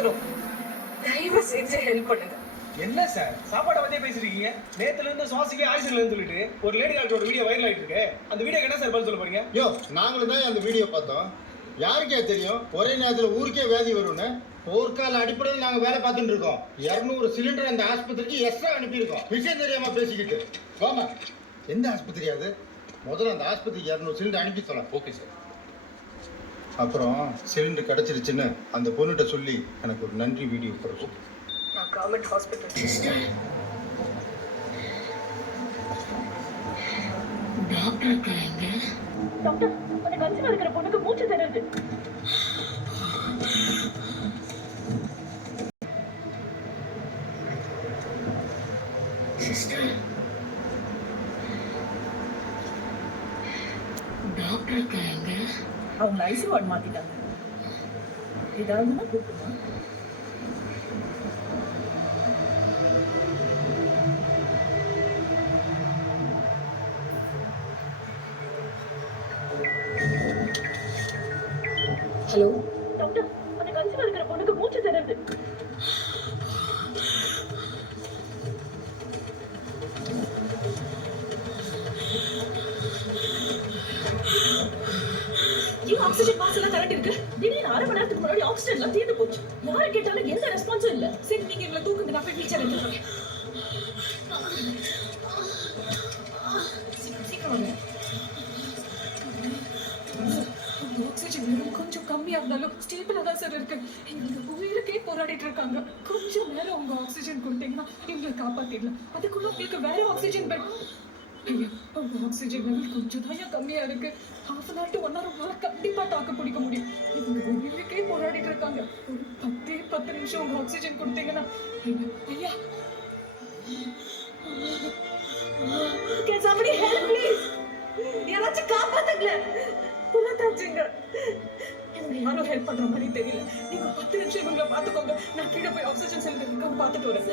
பத்துரும். தயவு செஞ்சு ஹெல்ப் பண்ணுங்க. என்ன சார் சாப்பாடை பத்தியே பேசுறீங்க? நேத்துல இருந்து சுவாசிக்க ஆக்சிஜன்ல சொல்லிட்டு ஒரு லேடி டாக்டரோட வீடியோ வைரல் ஆயிட்டு இருக்கு. அந்த வீடியோக்கு என்ன சார் பதில் சொல்ல போறீங்க? யோ, நாங்களும் தான் அந்த வீடியோ பார்த்தோம். யாருக்கே தெரியும் ஒரே நேரத்தில் ஊருக்கே வியாதி வரும்னு. போர்க்கால அடிப்படையில் நாங்கள் வேலை பார்த்துட்டு இருக்கோம். 200 சிலிண்டர் அந்த ஆஸ்பத்திரிக்கு எக்ஸ்ட்ரா அனுப்பியிருக்கோம். விஷயம் தெரியாம பேசிக்கிட்டு வாமா. எந்த ஆஸ்பத்திரி அது? முதல்ல அந்த ஆஸ்பத்திரிக்கு 200 சிலிண்டர் அனுப்பி சொல்லலாம். Okay sir. அப்புறம் சிலிண்டர் கிடச்சிருச்சுன்னு அந்த பொண்ணுகிட்ட சொல்லி எனக்கு ஒரு நன்றி வீடியோ போடுறோம். நான் கவர்மெண்ட் ஹாஸ்பிட்டல். டாக்டர், அந்த கன்சீவா இருக்கிற பொண்ணுக்கு மூச்சு திணறுது. சிஸ்டர், டாக்டர் இருக்காங்க. அவங்க ஐசி வார்டு மாத்திட்டாங்க. ஏதாவதுன்னா கூப்பிடுமா? ஹலோ டாக்டர், அந்த கன்சீவா இருக்கிற பொண்ணுக்கு மூச்சு திணறுது. ஆக்சிஜன் மாஸ்க் எல்லாம் கரெக்ட் இருக்கு. திடீர்னு 1/2 மணி நேரத்துக்கு முன்னாடி ஆக்சிஜன் எல்லாம் தீர்ந்து போச்சு. யாரை கேட்டாலும் எந்த ரெஸ்பான்ஸும் இல்ல. சரி, நீங்க எங்களை தூக்குங்க, நான் போய் வீல்சேர் எடுத்துக்கிறேன். சீக்கிரம் வாங்க. ஆக்சிஜன் லெவல் கொஞ்சம் கம்மியா இருந்தாலும் ஸ்டேபிளா தான் சார் இருக்கு. எங்களுக்கு உயிருக்கே போராடிட்டு இருக்காங்க. கொஞ்சம் நேரம் உங்க ஆக்சிஜன் கொடுத்தீங்கன்னா எங்களை காப்பாத்திடலாம். அதுக்குள்ள உங்களுக்கு வேற ஆக்சிஜன் பெட். ஐயா, உங்க ஆக்சிஜன் லெவல் கொஞ்சம் தான் கம்மியா இருக்கு. 1/2 hour to 1 hour கண்டிப்பா தாக்கு பிடிக்க முடியும். இவங்க உயிருக்கே போராடிட்டு இருக்காங்க. ஒரு 10 நிமிஷம் உங்க ஆக்சிஜன் கொடுத்தீங்கன்னா ஐயா. Can somebody help please? யாராச்சும் காப்பாத்துங்க. புலத்தாச்சுங்க. இவங்க யாரும் ஹெல்ப் பண்ற மாதிரி தெரியல. நீங்க 10 நிமிஷம் இவங்களை பாத்துக்கோங்க. நான் கீழே போய் ஆக்சிஜன் சிலிண்டர் பார்த்துட்டு வரேன்.